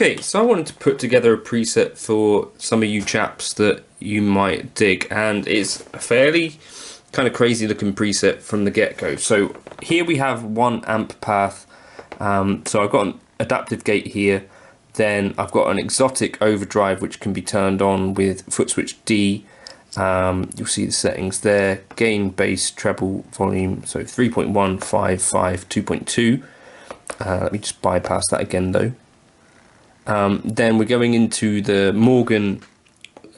Okay, so I wanted to put together a preset for some of you chaps that you might dig, and it's a fairly kind of crazy looking preset from the get-go. So here we have 1 amp path. So I've got an adaptive gate here, then I've got an exotic overdrive which can be turned on with foot switch D. You'll see the settings there: gain, bass, treble, volume, so 3.1, 5, 5, 2.2. Let me just bypass that again though. Then we're going into the Morgan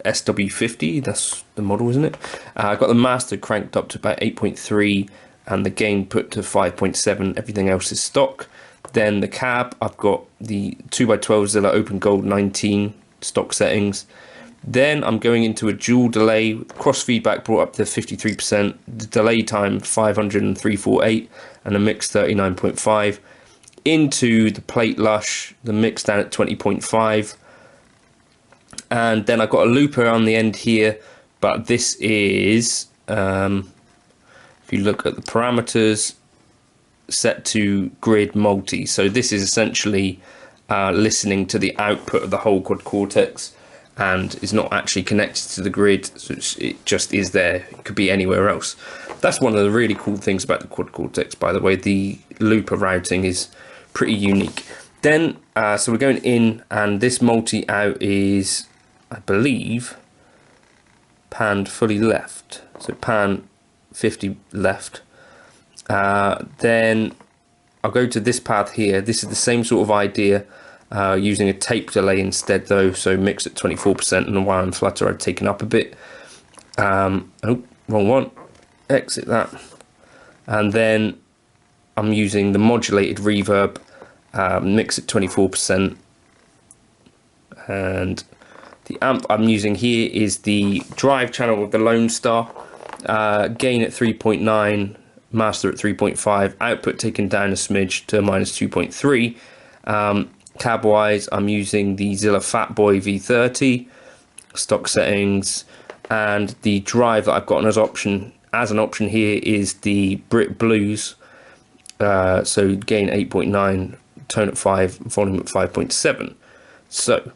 SW50, that's the model, isn't it? I've got the master cranked up to about 8.3 and the gain put to 5.7, everything else is stock. Then the cab, I've got the 2x12 Zilla Open Gold 19 stock settings. Then I'm going into a dual delay, cross feedback brought up to 53%, the delay time 503.48 and a mix 39.5. Into the plate lush, the mix down at 20.5, and then I've got a looper on the end here, but this is if you look at the parameters, set to grid multi. So this is essentially listening to the output of the whole quad Cortex and is not actually connected to the grid, so it just is there. It could be anywhere else. That's one of the really cool things about the quad Cortex, by the way. The looper routing is pretty unique. Then so we're going in, and this multi out is, I believe, panned fully left, so pan 50 left. Then I'll go to this path here. This is the same sort of idea, using a tape delay instead though, so mix at 24%, and the wire and flutter I've taken up a bit. Oh, wrong one, exit that. And then I'm using the modulated reverb, mix at 24%, and the amp I'm using here is the drive channel of the Lone Star, gain at 3.9, master at 3.5, output taken down a smidge to -2.3. Cab wise, I'm using the Zilla Fatboy V30 stock settings, and the drive that I've got as an option here is the Brit Blues. So gain 8.9, tone at 5, volume at 5.7. So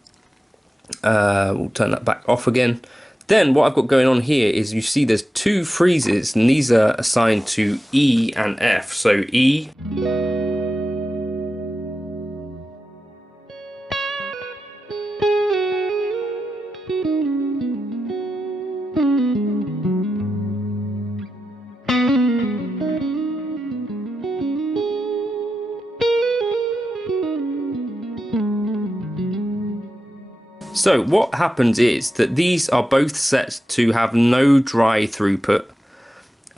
we'll turn that back off again. Then what I've got going on here is, you see there's 2 freezes, and these are assigned to E and F. So E, so what happens is that these are both set to have no dry throughput.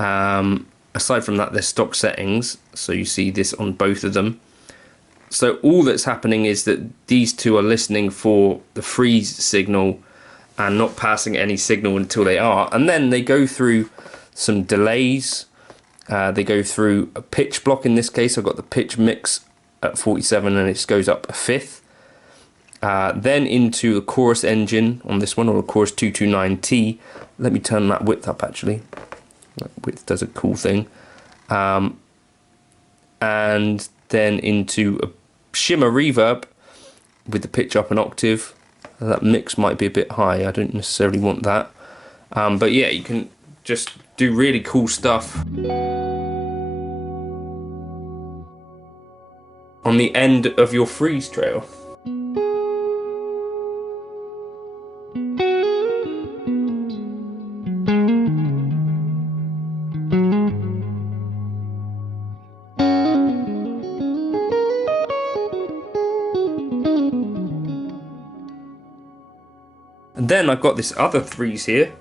Aside from that, they're stock settings, so you see this on both of them. So all that's happening is that these two are listening for the freeze signal and not passing any signal until they are. And then they go through some delays. They go through a pitch block. In this case, I've got the pitch mix at 47 and it goes up a fifth. Then into a chorus engine on this one, or a chorus 229T. Let me turn that width up actually. That width does a cool thing. And then into a shimmer reverb with the pitch up an octave. That mix might be a bit high, I don't necessarily want that. But yeah, you can just do really cool stuff on the end of your freeze trail. And then I've got this other freeze here.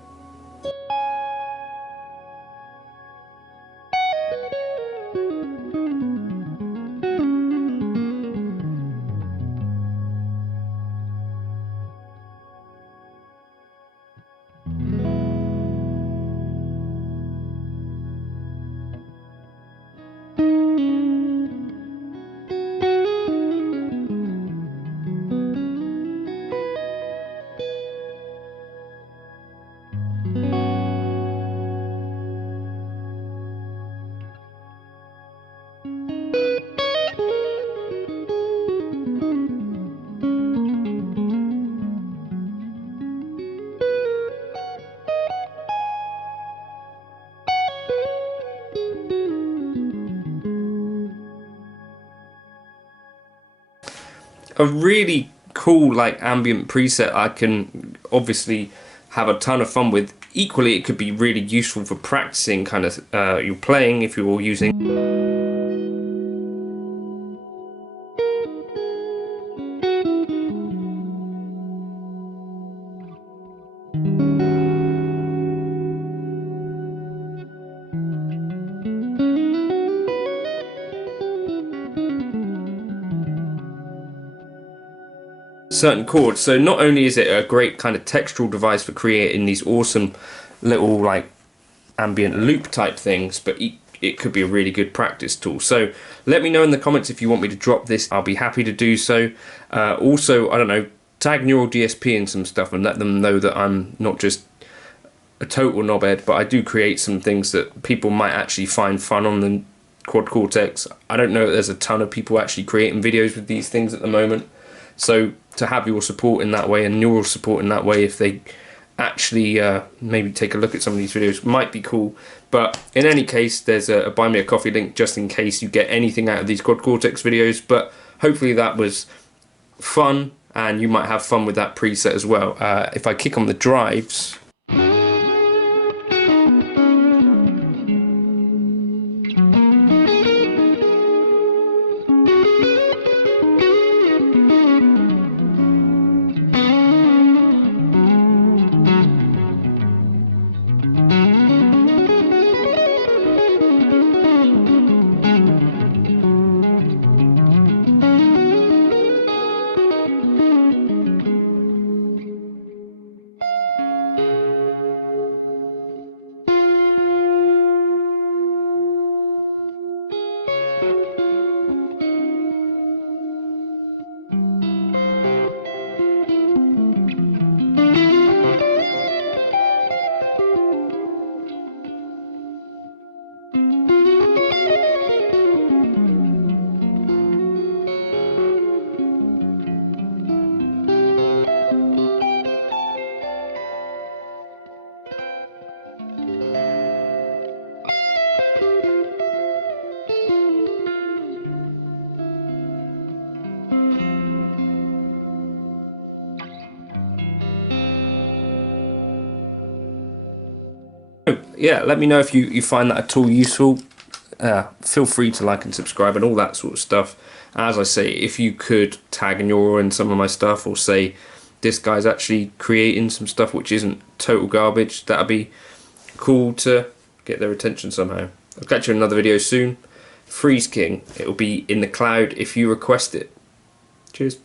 a really cool like ambient preset I can obviously have a ton of fun with. Equally, it could be really useful for practicing kind of your playing if you're using. Certain chords. So not only is it a great kind of textural device for creating these awesome little like ambient loop type things, but it could be a really good practice tool. So let me know in the comments if you want me to drop this. I'll be happy to do so. Also, I don't know, tag Neural DSP in some stuff and let them know that I'm not just a total knobhead, but I do create some things that people might actually find fun on the Quad Cortex. I don't know that there's a ton of people actually creating videos with these things at the moment. So to have your support in that way and Neural support in that way, if they actually maybe take a look at some of these videos, might be cool. But in any case, there's a buy me a coffee link just in case you get anything out of these Quad Cortex videos. But hopefully that was fun and you might have fun with that preset as well. If I kick on the drives, yeah, let me know if you find that at all useful. Feel free to like and subscribe and all that sort of stuff. As I say, if you could tag Neural in some of my stuff, or say this guy's actually creating some stuff which isn't total garbage, that'd be cool to get their attention somehow. I'll catch you in another video soon. Freeze King, it will be in the cloud if you request it. Cheers.